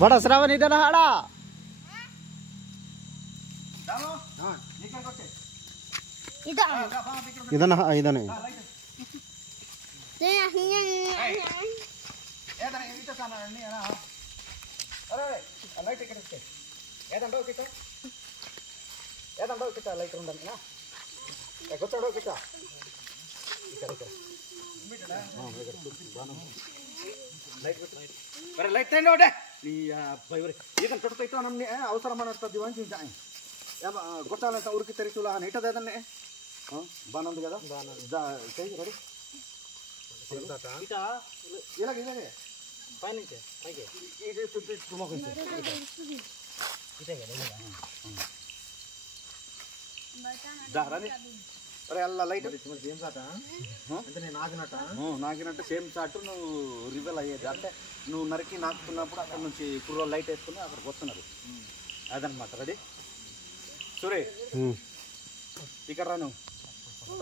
बड़ा श्रावण इधर हाड़ा इधर इधर లైట్ ఇక్కడ ఇస్తే ఏదండో కిట లైట్ ఉందని నా ఎగొచ్చడో కిట ఇక్కడ లైట్ బరే లైట్ తేండో డే నీ బైవరి ఏదన్ ತೊಡತೈತೋ ನಮ್ನೆ ಅವಸರ ಮಾಡತ್ತ ದಿವಾಂಚಿ ಜಾಯ್ ಯಾ ಗೊತ್ತಾಲಂತ ಉರುಕಿ ತರಿಸುಲ ನೀಟದ ಅದನ್ನೇ ಬಾನಂದು కదా ಜಾ ಕೈ ರೆಡಿ ಇತಾ ಇಲಾಗೆ పైనుంచి పైకి ఇది చుట్టూ తుమ్మకొంచి ఇదే దారాని అరే అల్ల లైట్ సేమ్ సాట అంటే నేను నాగినట్టు సేమ్ సాట్ నువ్వు రివెల్ అయ్యేది అంటే నువ్వు నరికి నాకుతున్నప్పుడు అక్కడ నుంచి కుర్రో లైట్ వేసుకుని అక్కడికి వస్తున్నారు అదనమాట రెడీ సూరే ఇక్కడ రా నువ్వు